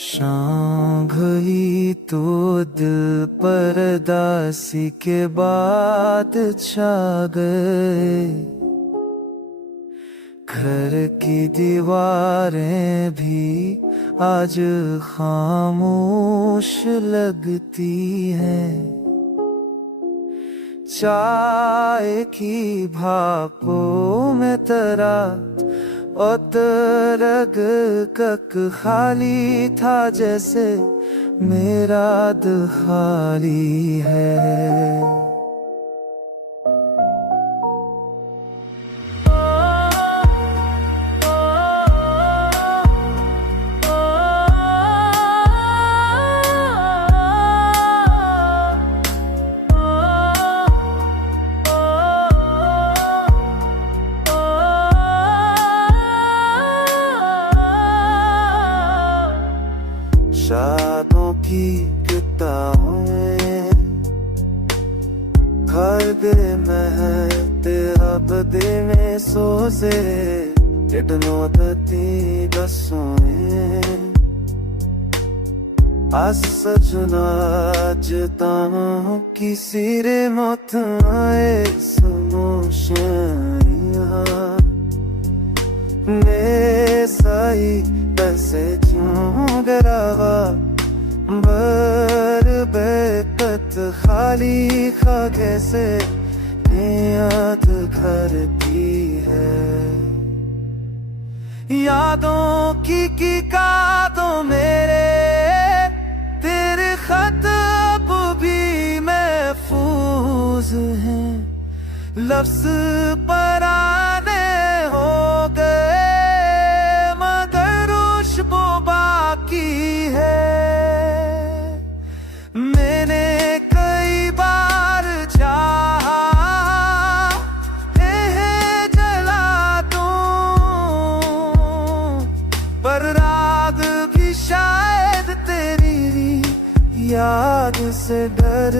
शाम गई तो दिल पर दासी के बाद छा गए। घर की दीवारें भी आज खामोश लगती हैं। चाय की भापों में तरा और तरग कक खाली था, जैसे मेरा दिल खाली है। शादों की किताबें घर दे महते अब दे में सोसे टिटनो दती दसोए असजना जताओं की सिरे मत आए समोशिया ने साई बसे गरावा बर बेकत खाली खाके से याद करती है। यादों की कादों मेरे तेरे खत अब भी महफूज हैं। लफ्ज पराने हो गए मगर खुशबू बाकी है। मैंने कई बार चाहा जला दूं, पर राग भी शायद तेरी याद से डर